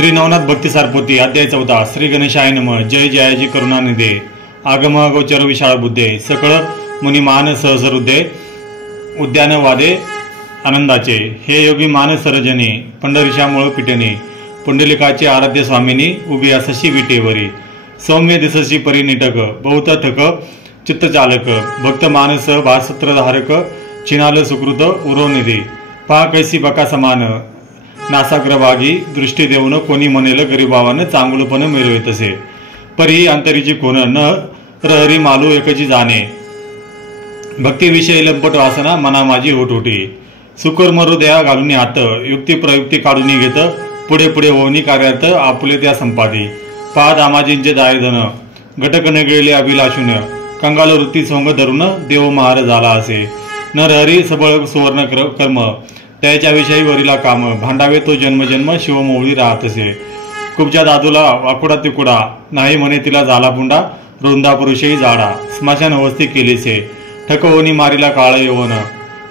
श्री नवनाथ भक्ती सारपोती अध्याय 14 श्री गणेशाय नमः। जय जयाजी करुणानिधे आगम गोचर विशाळ बुद्धे सकळ मुनी मान सहसरुद्धे उद्यान वादे आनंदाचे। हे योगी मान सरजने पंढरीशा मूळ पिटणे पुंडलिकाचे आराध्य स्वामिनी उभी असशी विटेवरी सौम्य दिसशी परिनिटक बहुत ठक चित्तचालक भक्त मानस भासत्रधारक चिनाल सुकृत उरोनिधी पहा कैसी बका समान नासाग्रभागी दृष्टी देऊन कोणी म्हणेल गरीबावान चांगलपण मिळवित असे परी अंतरीची कोण न रहरी मालू एकची जाणे भक्तीविषयी लंपट वासना मना माझी होठोटी सुकर्म हृदया घालून हात युक्ती प्रयुक्ती काढून घेत पुढे पुढे होऊनी कार्यात आपुले त्या संपादी पहा दामाजींचे दायधन घटक नगळले अभिलाषून कंगाल वृत्ती सोंग धरून देव महार झाला असे न रहरी सबळ सुवर्ण कर्म त्याच्याविषयी वरीला काम भांडावे तो जन्मजन्म शिवमोळी राहत असे कुबच्या दादूला वाकुडा तिकुडा नाही म्हणे तिला झाला पुंडा वृंदा पुरुषही जाडा स्मशान वस्ती केलीसे ठकवणी मारीला काळ येऊन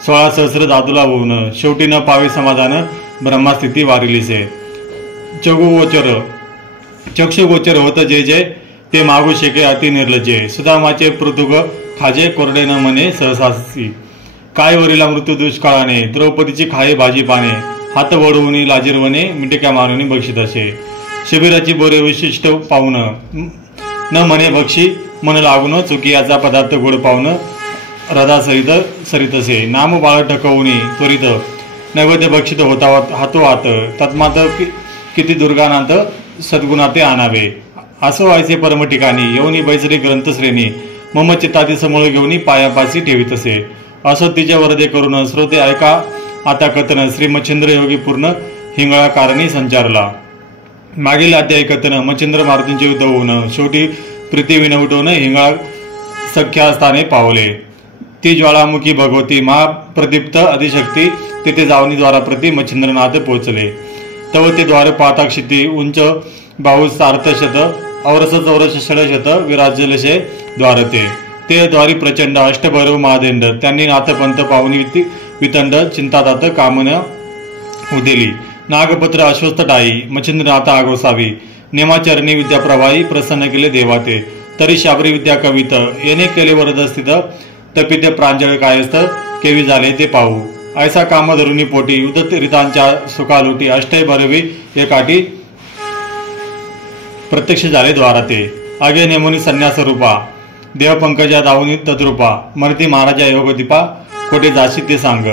16 सहस्र दादूला होऊन शेवटी न पावे समाधान ब्रह्मास्थिती वारिलीसे चक्षुगोचर होत जे जे ते मागू शेके अति निर्लज्जे सुदामाचे पृथुग खाजे कोरडे न म्हणे सहसासी काय वरीला मृत्यू दुष्काळाने द्रौपदीची खाये भाजी पाने हात वडवून लाजिरवणे मिटिक्या मारून बक्षीत असे शिबिराची बोरे विशिष्ट पाहुण न म्हणे बक्षी मन लागून चुकियाचा पदार्थ गोड पाहुण हृदासहित सरित असे नाम बाळ ठकवून त्वरित नैवेद्य भक्षित होता हातो हात तत्मात किती दुर्गानांत सद्गुणाते आणावे असो व्हायचे परम ठिकाणी येऊनी बैसरी ग्रंथश्रेणी मम चित्ताती समूळ घेऊन पायापासी ठेवीत असे असो तिच्या वरदे करून श्रोते ऐका आता कथन श्री मच्छिंद्र योगी पूर्ण हिंगळा कारणी संचारला मागील अध्याय कथन मच्छिंद्र मारुतींचे युद्ध होऊन शेवटी प्रीती विनवटून हिंगळा सख्या स्थाने पावले ती ज्वाळामुखी भगवती महाप्रदीप्त अधिशक्ती तिथे जावनी द्वाराप्रती मच्छिंद्रनाथ पोहोचले तव ते द्वार पाताक्षिती उंच बाहू सार्थशत औरस चौरस षडशत विराजलशे द्वारते ते द्वारी प्रचंड अष्टभैरव महादेंड त्यांनी नाथपंत पाहुनी वितंड चिंतातात कामन उदेली नागपत्र अश्वस्थ टाई मच्छिंद्रनाथ आगोसावी नेमाचरणी विद्याप्रवाही प्रसन्न केले देवाते तरी शाबरी विद्या कवित येणे केले वरद स्थित तपित प्रांजळ कायस्थ केवी झाले ते पाहू ऐसा काम धरुणी पोटी उदत रितांच्या सुखालुटी अष्टय भरवी एकाठी प्रत्यक्ष झाले द्वाराते आगे नेमुनी संन्यास रूपा देव पंकजा दावनी तद्रूपा मरती महाराजा योगदीपा कोठे जाशी ते सांग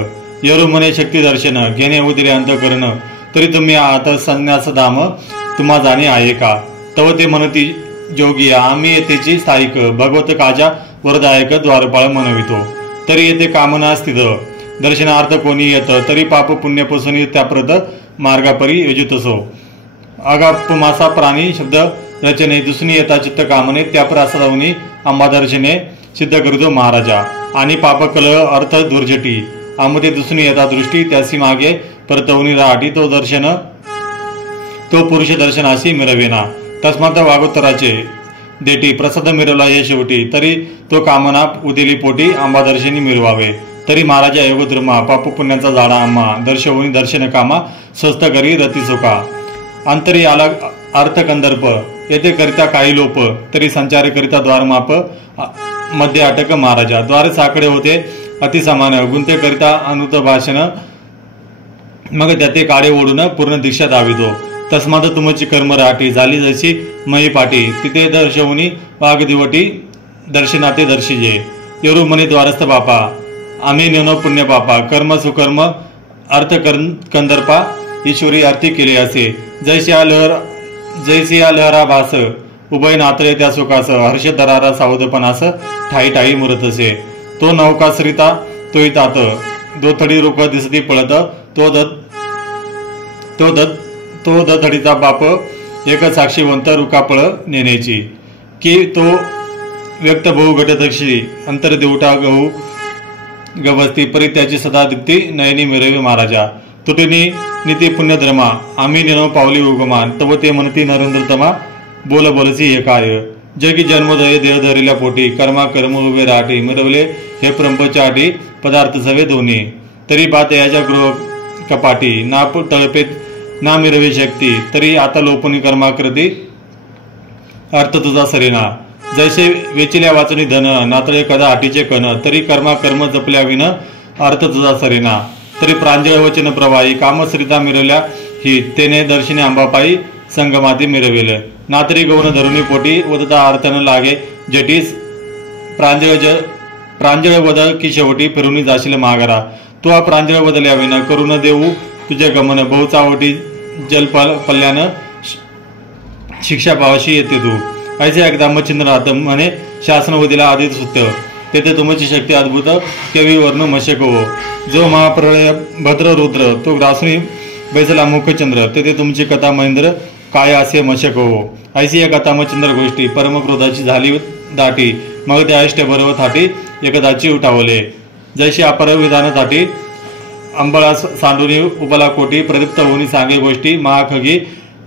यरु मने शक्ती दर्शन घेणे उदिरे अंतकरण तरी तुम्ही आता संन्यास धाम तुम्हा जाणे आहे का तव ते म्हणती जोगी आम्ही येतेची स्थायिक भगवत काजा वरदायक द्वारपाळ म्हणवितो तरी येथे कामना स्थित दर्शनार्थ कोणी येत तरी पाप पुण्यपासून त्याप्रत मार्गापरी योजितसो अगाप मासा प्राणी शब्द रचने दुसनी येता चित्त कामने त्या प्रसादवनी अंबादर्शने सिद्ध करतो महाराजा आणि पापकल अर्थ दुर्जटी आमते दुसनी येता दृष्टी त्यासी मागे परतवनी राहटी तो दर्शन तो पुरुष दर्शनाशी मिरवेना तस्मात वागोत्तराचे देटी प्रसाद मिरवला हे शेवटी तरी तो कामना उदेली पोटी अंबादर्शनी मिरवावे तरी महाराजा योगद्रमा पाप पुण्याचा झाडा आम्हा दर्शवून दर्शन कामा स्वस्त करी रती चोका अंतरी आला अर्थ कंदर्प येथे करिता काही लोप तरी संचार करिता द्वारमाप मध्ये अटक महाराजा द्वार साकडे होते अतिसमान गुंते करिता अनुत भाषण मग त्याते काळे ओढून पूर्ण दीक्षा दावितो तस्मात तुमची कर्म राठी झाली जशी मही पाठी तिथे दर्शवूनी वाघ दिवटी दर्शनाते दर्शिजे येरू मनी द्वारस्थ बापा आम्ही नेनो पुण्य पापा कर्म सुकर्म अर्थ कंदर्पा ईश्वरी आरती केले असे जैसी या लहरा भास उभय नातळे त्या सुखास हर्ष दरारा सावधपणास ठाई ठाई मुरत असे तो नौकाश्रिता तो इतात दोथडी रुख दिसती पळत तो दथडीचा बाप एक साक्षीवंत रुकापळ नेण्याची की तो व्यक्त बहु घटदक्षी अंतर देवटा गहू गवस्ती परी त्याची सदा दीप्ती नयनी मिरवी महाराजा तुटनी नीती पुण्यधर्मा आम्ही नेनो पावली उगमान तव ते म्हणती नरेंद्रतमा बोल बोलसी हे काय जगी जन्मोदय देह धरिल्या पोटी कर्मा कर्म उभे राठी मिरवले हे प्रंपचाटी पदार्थ सवे दोन्ही तरी बात याच्या गृह कपाटी नाप तळपेत ना मिरवे शक्ती तरी आता लोपनी कर्माकृती अर्थ तुझा सरेना जैसे वेचिल्या वाचनी धन नातळे कदा आटीचे कण तरी कर्मा कर्म जपल्या विन अर्थ तुझा सरेना तरी प्रांजळ वचन प्रवाही कामश्रिता मिरवल्या ही तेने दर्शने आंबापायी संगमाती मिरविले नातरी गौन धरुणी पोटी उदता अर्थन लागे जटीस प्रांजळ वद की शेवटी फिरुनी जाशील माघारा तू हा प्रांजळ बदल्या विन करून देऊ तुझे गमन बहुचावटी जलपल्यानं शिक्षा पावाशी येते तू ऐसे एकदा मच्छिंद्रनाथ म्हणे शासनवधीला आदित सुत्य तेथे तुमची शक्ती अद्भुत केवी वर्ण मशक हो जो महाप्रलय भद्र रुद्र तो ग्रासनी बैसला मुखचंद्र तेथे तुमची कथा महेंद्र काय असे मशक हो ऐसी या कथा मच्छिंद्र गोष्टी परमक्रोधाची झाली दाटी मग त्या अष्ट बरोबर थाटी एकदाची उठावले जैशी अपर विधानासाठी अंबळा सांडुनी उपला कोटी प्रदीप्त होऊन सांगे गोष्टी महाखगी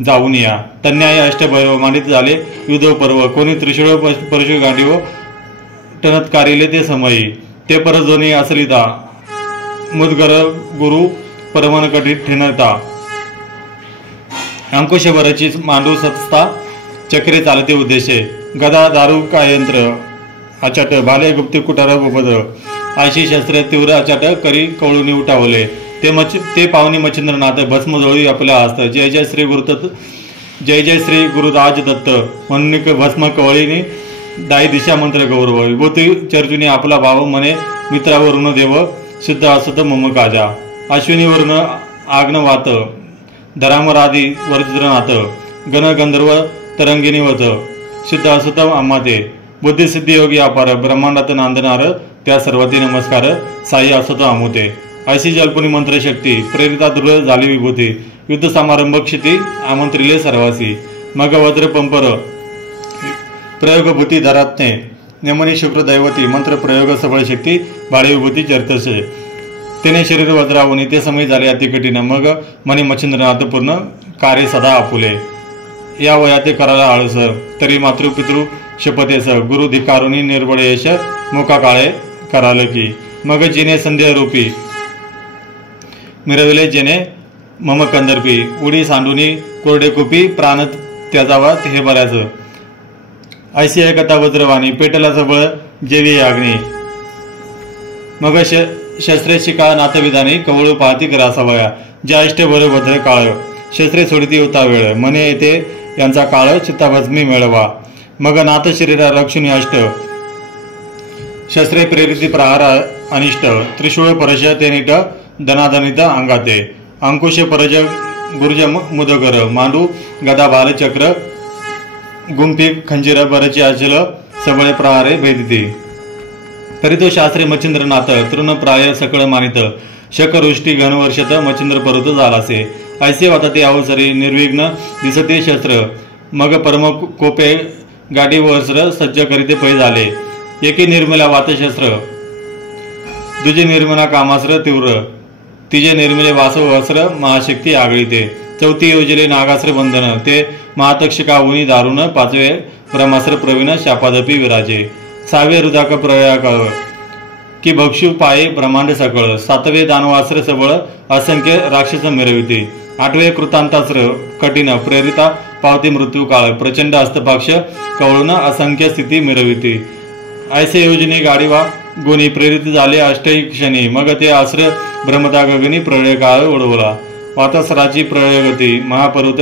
जाऊन या तन्याय अष्टभैरव मांडित झाले युद्ध पर्व कोणी त्रिशूळ परशु गांडीव टनत्कारिले ते समयी ते परजोनी असलिता मुदगर गुरु परमन कटी ठेणता अंकुशभरची मांडू सत्ता चक्रे चालते उद्देशे गदा दारू काय यंत्र अचाट भाले गुप्ती कुटार उपद्र आशी शस्त्र तीव्र अचाट करी कवळूनी उठावले ते पावनी मच्छिंद्रनाथ भस्म जळी आपल्या हस्त जय जय श्री गुरुदत्त जय जय श्री गुरुराज दत्त म्हणून भस्म कवळीनी दाई दिशा मंत्र गौरव विभूती चर्चुनी आपला भाव मने मित्रावरून देव शुद्ध असुद्ध मम काजा अश्विनीवरून आग्न वात धरामरादी वरद्रनाथ गण गंधर्व तरंगिनी वत शुद्ध असुद्ध आम्हाते बुद्धिसिद्धी योगी अपार ब्रह्मांडात नांदणार त्या सर्वती नमस्कार साई असतो आमुते ऐशी जल्पुनी मंत्रशक्ती प्रेरिता दुर्लभ झाली विभूती युद्ध समारंभ क्षिती आमंत्रिले सर्वासी मग वज्र पंपर प्रयोगभूती धरात्ने नेमनी शुक्र दैवती मंत्र प्रयोग सबळ शक्ती बाळे विभूती चर्तसे तेने शरीर वज्रावनी ते समय झाले अति कठीण मग मनी मच्छिंद्रनाथ पूर्ण कार्य सदा आपुले या वया ते करायला आळस तरी मातृपितृ शपथेस गुरु धिकारुनी निर्बळ यश मुका काळे कराल की मग जिने संध्या रूपी मिरविले जेने मम कंदर्पी उडी सांडुनी कोरडे कुपी प्राण त्याजावा हे बऱ्याच ऐशी कथा वज्रवाणी पेटला जवळ जेवी अग्नी मग शस्त्रे शिका नातविधानी कवळू पाहती करासावया ज्या इष्टे भर भद्र काळ शस्त्रे सोडती होता वेळ मने येते यांचा काळ चित्ताभस्मी मिळवा मग नाथ शरीरा रक्षुनी अष्ट शस्त्रे प्रेरिती प्रहार अनिष्ट त्रिशूळ परश ते नीट धनाधनित अंगाते अंकुश परज गुर्ज मुदगर मांडू गदा बालचक्र गुंफी खंजीर बरची अचल सबळे प्रहारे भेदिती तरी तो शास्त्री मच्छिंद्रनाथ तृण प्राय सकळ मानित शकवृष्टी घनवर्षत मच्छिंद्र पर्वत झालासे ऐसे वाता ते अवसरी निर्विघ्न दिसते शस्त्र मग परम कोपे गाडी वस्त्र सज्ज करीते पै झाले एकी निर्मला वातशस्त्र दुजे निर्मला कामास्त्र तीव्र तिजे निर्मले वासव वस्त्र महाशक्ती आगळीते चौथी योजले नागास्त्र बंधन ते महातक्षका उनी दारुण पाचवे ब्रह्मास्त्र प्रवीण शापादपी विराजे सहावे रुदाक प्रयाग की भक्षु पाये ब्रह्मांड सकळ सातवे दानवास्त्र सबळ असंख्य राक्षस मिरविते आठवे कृतांतास्त्र कठीण प्रेरिता पावती मृत्यू काळ प्रचंड हस्तपाक्ष कवळून असंख्य स्थिती मिरविते ऐसे योजने गाडीवा गुणी प्रेरित झाले अष्टही क्षणी मग ते अस्त्र ब्रह्मता गगनी प्रळय काळ ओढवला वातासराची प्रळयगती महापर्वत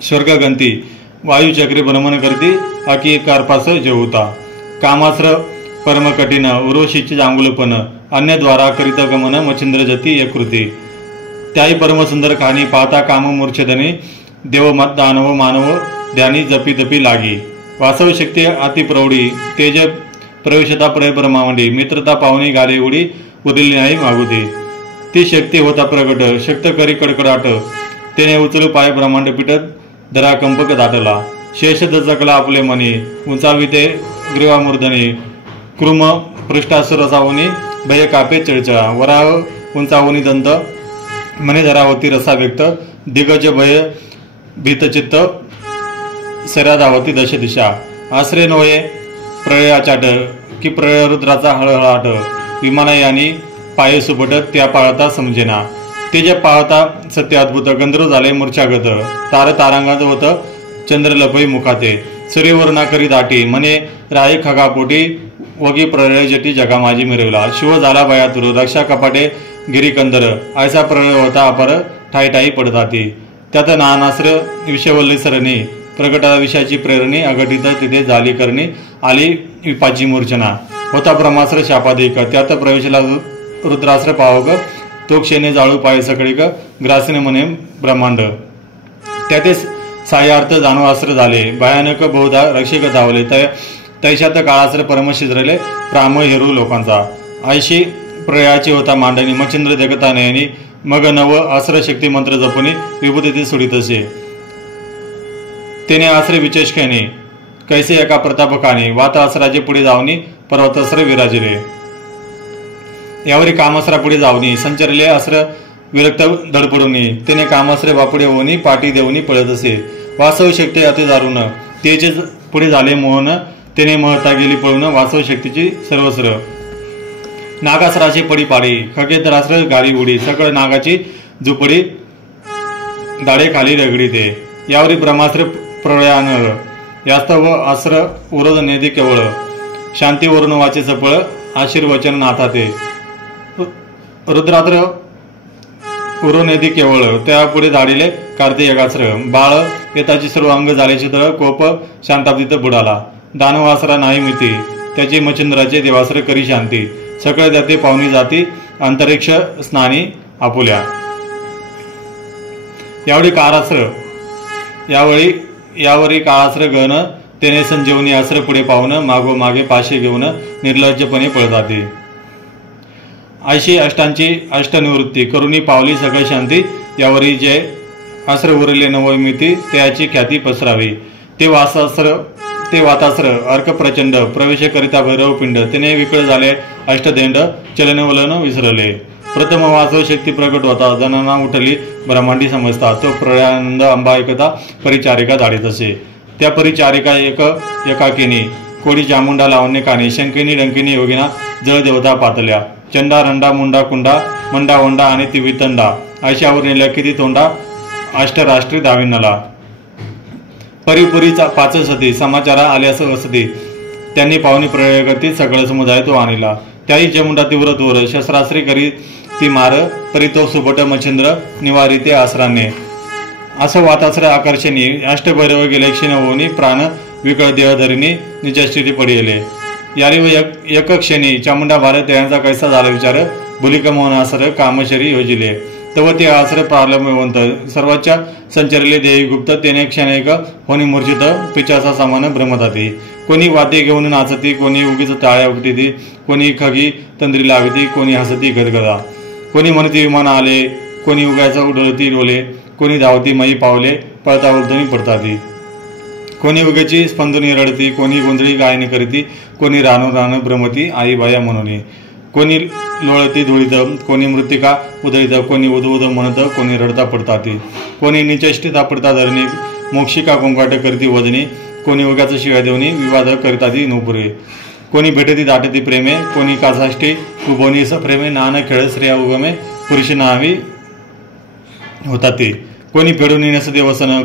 स्वर्गगंती वायुचक्रे भ्रमण करती अकी कार्पास जेवता कामास्त्र परम कठीण उर्वशीची जांगुलपण अन्य द्वारा करित गमन मच्छिंद्र जती यकृती त्याही परमसुंदर खाणी पाहता काम मूर्छदने देवमत दानव मानव ध्यानी जपी तपी लागी वासव शक्ती अति प्रौढी तेज प्रवेशता प्रयप्रमावंडी मित्रता पाहुणी गाले उडी उरली नाही मागुती ती शक्ती होता प्रगट शक्त करी कडकडाट तेने उचलू पाय ब्रह्मांड पिटत धरा कंपक दाटला शेष दचकला आपले मनी उंचावी ते ग्रीवामूर्धनी कृम पृष्ठासुरसावनी भय कापे चळचळा वराह उंचावनी दंत मने धरावती रसा व्यक्त दिग्गज भय भीतचित्त सराधावती दश दिशा आश्रय नोये प्रळयाचाट की प्रळय रुद्राचा हळहळाट विमानयानी पाये सुबटत त्या पाळता समजेना ते जे पाहता सत्य अद्भुत गंधर्व झाले मूर्छागत तारांगात होत चंद्र लपई मुखाते सूर्यवरुणा करी दाटी म्हणे राई खगापोटी वगी प्रलय जटी जगा माझी मिरवला शिव झाला बया तुरु रक्षा कपाटे गिरीकंदर ऐसा प्रलय होता अपर ठाई ठाई पडताती त्यात नानास्त्र विषयवल्ली सरणी प्रगटा विषयाची प्रेरणी अघटित तिथे झाली करणी आली विपाची मूर्छना होता ब्रह्मास्त्र शापादिक त्यात प्रवेशला रुद्रास्त्र पावक तो क्षेने जाळू पाय सकळीक ग्रासीने म्हणे ब्रह्मांड त्याते साह्यार्थ जाणवास्त्र झाले भयानक बहुधा रक्षक धावले तैशात काळास्त्र परम शिजरले प्राम हेरू लोकांचा ऐशी प्रयाची होता मांडणी मच्छिंद्र जगता नयनी मग नव अस्त्र शक्ती मंत्र जपुनी विभूती सुडित असे तेने आश्रय विचेषकेने कैसे एका प्रतापकाने वात आसराचे पुढे जावनी पर्वतास्त्र विराजिले यावरी कामास्त्रा पुढे जावनी संचरले अस्त्र विरक्त धडपडूनी तेने कामास्त्रे बापुडे होऊनी पाठी देऊनी पळत असे वास्तव शक्ती अति दारुण तेचे पुढे झाले मोहन तेने महता गेली पळून वास्तव शक्तीची सर्वस्र नागासराची पडी पाडी खगेतरास्त्र गाडी उडी सकळ नागाची झुपडी दाडे खाली रगडी ते यावरी ब्रह्मास्त्र प्रळयानर यास्त व अस्त्र उरोध नेदी केवळ शांतीवरून वाचे सपळ आशीर्वचन नाथा ते रुद्रात्र उरोनेदी केवळ त्यापुढे धाडिले कार्तियकास्त्र बाळ येताची सर्व अंग झाले चित्र कोप शांताब्दीत बुडाला दानवासरा नाही मिती त्याची मच्छिंद्राचे देवास्त्र करी शांती सकळ त्याते पाहुणी जाती अंतरिक्ष स्नानी आपुल्या यावरी काळास्त्र गण तेने संजीवनी अस्त्र पुढे पाहून मागोमागे पाशे घेऊन निर्लज्जपणे पळताते ऐशी अष्टांची अष्टनिवृत्ती करुणी पावली सकळ शांती यावरी जे अस्त्र उरले नवमिती त्याची ख्याती पसरावी ते वातास्त्र अर्क प्रचंड प्रवेश करिता भैरव पिंड तेने विकळ झाले अष्टदेंड चलनवलन विसरले प्रथम वासव शक्ती प्रकट होता जनांना उठली ब्रह्मांडी समजता तो प्रळयानंद अंबा एकता परिचारिका धाडीत असे त्या परिचारिका एकाकिनी कोडी चामुंडा लावणे काने शंकिनी डंकिनी योगिना जळ देवता पातल्या चंडा रंडा मुंडा कुंडा मंडा वंडा आणि ती वितंडा आयशावर नेल्या किती तोंडा अष्टराष्ट्री दाविन्नला परिपुरीचा पाच सती समाचारा आल्यास असती त्यांनी पाहुणी प्रळयगती सगळ समुदाय तो आणला त्याही जमुंडा तीव्र तोर शस्त्रास्त्री करी ती मार परी तो सुबट मच्छिंद्र निवारी ते आसराने असं वातास्त्र आकर्षणी अष्टभैरव गेले क्षीण होऊनी प्राण विकळ देहधरिणी निजस्थिती पडिले यारी व एक क्षणी चामुंडा भारत यांचा कैसा झाला विचार भुलिक मोहन आसर कामशरी योजिले तव ते आसर प्रारंभवंत सर्वोच्च संचरले देही गुप्त तेने क्षणिक होणी मूर्छित पिचाचा सामान भ्रमताती कोणी वाद्य घेऊन नाचती कोणी उगीच टाळ्या उपटीती कोणी खगी तंद्री लाविती कोणी हसती गदगदा कोणी म्हणती विमान आले कोणी उगायचा उडळती डोले कोणी धावती मई पावले पळता उलटणी पडताती कोणी उगेची स्पंदनी रडती कोणी गोंधळी गायनी करीती कोणी रानू भ्रमती आई बाया म्हणून कोणी लोळती धुळीत कोणी मृत्तिका उदळीत कोणी उद म्हणत कोणी रडता पडताती कोणी निचेष्टिता पडता धरणी मोक्षिका कोंकाट करती वजनी कोणी उगाच शिव्या देवनी विवाद करिताती नोपुरे कोणी भेटती दाटती प्रेमे कोणी कासाष्टी उभवनी प्रेमे नान खेळ श्रेया उगमे पुरुष नावी होताती कोणी पेडूनी नेसते वसन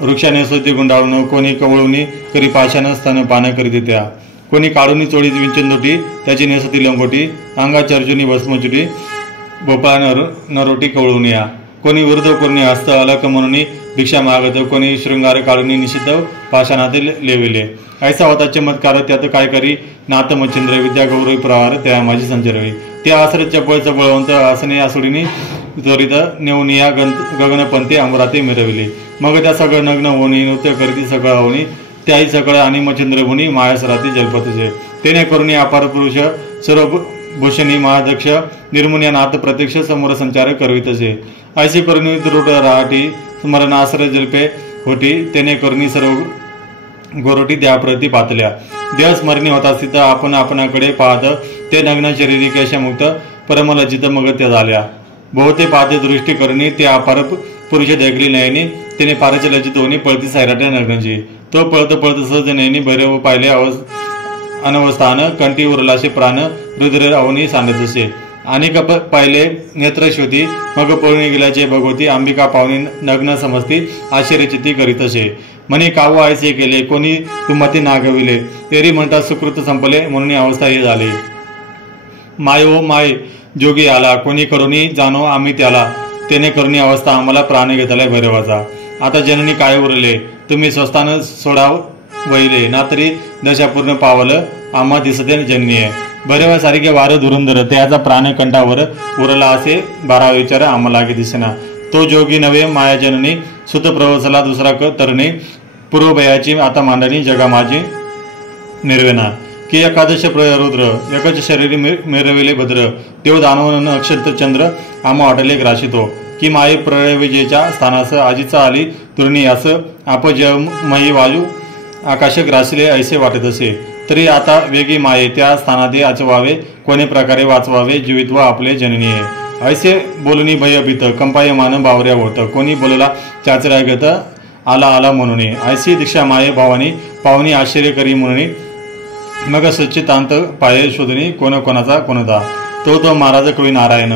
वृक्षा नेसती गुंडाळून कोणी कवळूनी करी पाशानं स्तन पान करीत त्या कोणी काढूनी चोळी विंचनदोटी त्याची नेसती लंगोटी अंगा चर्चुनी भस्मचुटी भोपाळ नरोटी कवळून या कोणी वृद्ध कोणी हस्त अलक म्हणून भिक्षा मागत कोणी शृंगार काढून निषिद्ध पाषाणात लेविले ऐसा होता चमत्कार त्यात काय करी नाथ मच्छिंद्र विद्या गौरवी प्रहार त्या माझी संचरवी ते आसर चपळ चपळवंत आसने आसुडीनी त्वरित नेऊनिया गगनपंथी अमराते मिरविले मग त्या सगळं नग्न होणी नृत्य करती सगळं होणी त्याही सगळं आणि मच्छिंद्र गुणी मायासराती जलपतचे तेने करुणी अपार पुरुष सर्व भूषणी महादक्ष निर्मुनिया नाथ प्रत्यक्ष समोर संचार करवितसे ऐशी करुणी द्रुढ राहाटी स्मरणास्त्र जल्पे होती तेने करुणी सर्व गोरोटी द्याप्रती पातल्या देह स्मरणी होता स्थित आपण आपणाकडे पाहत ते नग्न शरीरी केशमुक्त परमलज्जित मग त्या झाल्या बहुते पाहते दृष्टी करुणी ते अपार पुरुष देखली नयनी तिने फारच लज्जित होणी पळती सैराट्या नग्नची तो पळत सहज नयनी भैरव पाहिले अनवस्थान कंठी उरलाशे प्राण रुद्र अवनी सांडत असे अनेक पाहिले नेत्रश्रुती मग पळून गेल्याचे भगवती अंबिका पाहुणी नग्न समजती आश्चर्यचित्ती करीत असे म्हणे काऊ आयसे केले कोणी तुमती नागविले तेरी म्हणता सुकृत संपले म्हणून अवस्था हे झाली माय ओ माय जोगी आला कोणी करुणी जाणो आम्ही त्याला त्याने करुणी अवस्था आम्हाला प्राण घेतलाय भैरवाचा आता जननी काय उरले तुम्ही स्वस्तान सोडाव वहिले ना तरी दशा पूर्ण पावलं आम्हा दिसते जन्य भैरवासारखे वार धुरुंदर त्याचा प्राण कंठावर उरला असे 12 विचार आम्हाला दिसेना तो जोगी नव्हे माया जननी सुत प्रवसला दुसरा तरणे पूर्वभयाची आता मांडणी जगा माझी निर्वेना की एकादश रुद्र एकच शरीरी मिरविले भद्र देव दानव नक्षत्र चंद्र आम्हा वाटले ग्राशितो की माये प्रळय विजेच्या स्थानास आजीचा आली तुरणी असं अपजमयी वायू आकाश ग्रासले ऐसे वाटत असे तरी आता वेगी माये त्या स्थानादे आचवावे कोणी प्रकारे वाचवावे जीवित्व आपले जननीय ऐसे बोलणी भयभीत कंपायमान बावऱ्या होत कोणी बोलला चाचऱ्या घेत आला आला म्हणून ऐसी दीक्षा माये भावानी पाहुणी आश्चर्य करी म्हणून मग सच्चितांत पाये शोधणी कोणाचा कोणता तो महाराज कवी नारायण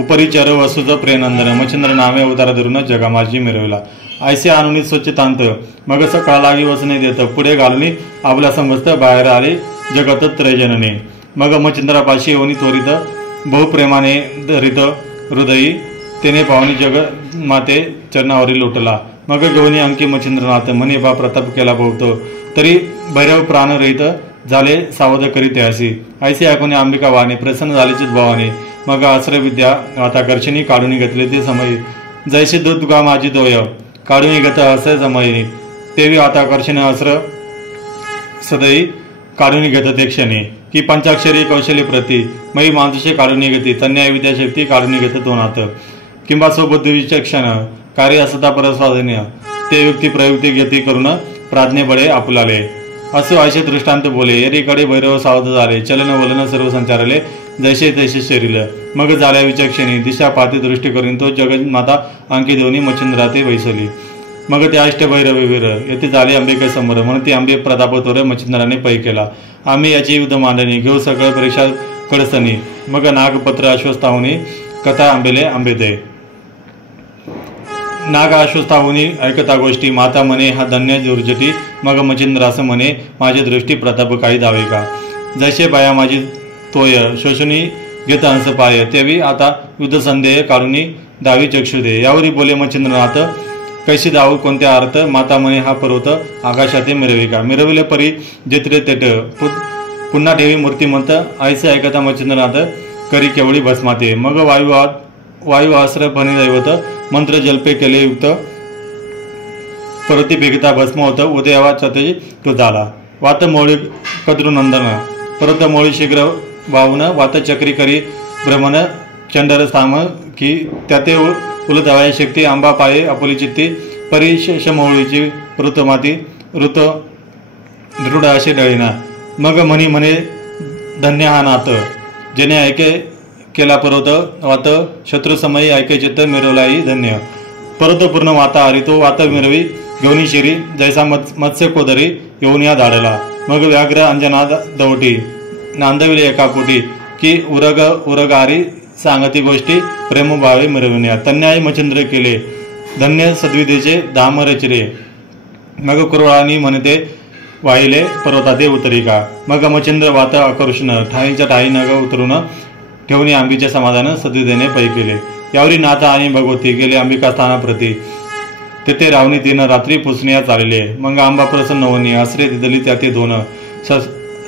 उपरिचर वसुज प्रेनंदन मच्छिंद्र नामे अवतार धरून जगा माझी मिरविला ऐसे आणून स्वच्छतांत मग सकाळ लागी वसने देत पुढे घालून आपल्या समस्त बाहेर आले जगत त्रयजनने मग मच्छिंद्रापाशी येऊन त्वरित बहुप्रेमाने धरित हृदयी त्याने पाहुणी जग माते चरणावरील लोटला मग गवनी अंकी मच्छिंद्रनाथ म्हणे बा प्रताप केला बहुतो तरी भैरव प्राण रहित झाले सावध करीत असी ऐसे ऐकून अंबिका वाणी प्रसन्न झाल्याचीच भावाने मग आश्रय विद्या आता कर्षणी काढून घेतले ते समय जैसे दूध गा माझी दोय काढून घेत असे समयनी तेवी आता कर्षण अस्र सदयी काढून घेत ते क्षणी की पंचाक्षरी कौशल्य प्रती मई माणूसे काढून घेते तन्याय विद्याशक्ती काढून घेत तो नाथ किंवा सोबत विचक्षण कार्य असता परस्वाधन्य ते युक्ती प्रयुक्ती घेती करून प्राज्ञे बळे आपुलाले असो ऐसे दृष्टांत बोले एरीकडे भैरव सावध झाले चलन वलन सर्व संचारले जैसे तैसे शरीर मग झाल्या विचक्षणी दिशा पाती दृष्टी करून तो जगत माता अंकी देऊनी मच्छिंद्राते वैसली मग ते अष्ट भैरवी वीर येथे झाले अंबिके समोर म्हणून ती अंबे प्रतापतोर मच्छिंद्राने पै केला आम्ही याची युद्ध मांडणी घेऊ सगळं परीक्षा कडसनी मग नागपत्र अश्वस्थाहुनी कथा आंबेले आंबेदे नाग अश्वस्थाहुनी ऐकता गोष्टी माता म्हणे हा धन्य दुर्जटी मग मच्छिंद्रास म्हणे माझी दृष्टी प्रताप काही दावे का जैसे बाया माझी तोय शोषणी घेत हंस पाय तेवी आता युद्ध संदेह काढून दावी चक्षु दे यावरी बोले मच्छिंद्रनाथ कैशी दाऊ कोणत्या अर्थ माता म्हणे हा पर्वत आकाशाते मिरविका मिरविले परी जेत्रे तेट पुन्हा ठेवी मूर्तिमंत ऐसे ऐकता मच्छिंद्रनाथ करी केवळी भस्माते मग वायू आश्रय फणिदैवत मंत्र जल्पे केले युक्त परती फेकता भस्म होत उदयावा चतई तो झाला वात मोळी कद्रुनंदन परत मोळी शीघ्र वाहून वात चक्री करी भ्रमण चंडर स्थाम की त्याते उलदवाय शक्ती आंबा पाये आपुली चित्ती परिशेष मोळीची ऋतुमाती ऋत दृढ असे डळीना मग म्हणी म्हणे धन्य हा नाथ जेने ऐके केला पर्वत वात शत्रुसमयी ऐके चित्त मिरवलाही धन्य परत पूर्ण वाता आरी तो वात मिरवी घेऊनी शिरी जैसा मत्स्य कोदरी येऊन या धाडला मग व्याघ्र अंजना दवटी नांदविले एका पोटी की उरग आरी सांगती गोष्टी प्रेमभावे मिरविण्या तन्याय मच्छिंद्र केले धन्य सद्विदेचे धाम रचिरे मग कुरळानी म्हणते वाहिले पर्वताते उतरिका मग मच्छिंद्र वात आकर्षण ठाईच्या ठाई नग उतरून ठेवणी आंबीचे समाधान सद्विदेने पै केले यावरी नाथ आणि भगवती गेले अंबिका स्थानाप्रती तेथे रावणी 3 रात्री पुसण्या चालले मग आंबा प्रसन्न होणे आश्रय दिदली त्याते 2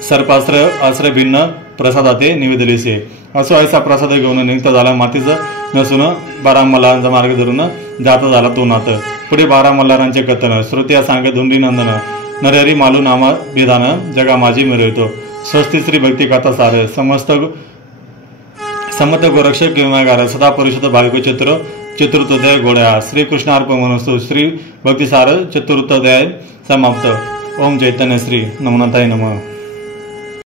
सर्पास्त्र आश्रय भिन्न प्रसादाते निवेदलीसे असो ऐसा प्रसाद घेऊन निघता झाला मातीचं नसून 12 मल्हारांचा मार्ग धरून जाता झाला तो नाथ पुढे 12 मल्हारांचे कथन श्रुत्या सांग धुंडी नंदन नरहरी मालू नामा विधान जगा माझी मिरवितो स्वस्ती श्री भक्ती कथा सार समत गोरक्षक किंवा सदा परिषद भाविक चतुर्थोदय घोड्या श्रीकृष्णार्पणमस्तु श्री भक्तिसार चतुर्थोदय समाप्त ओम चैतन्य श्री नमनाथाय नमः।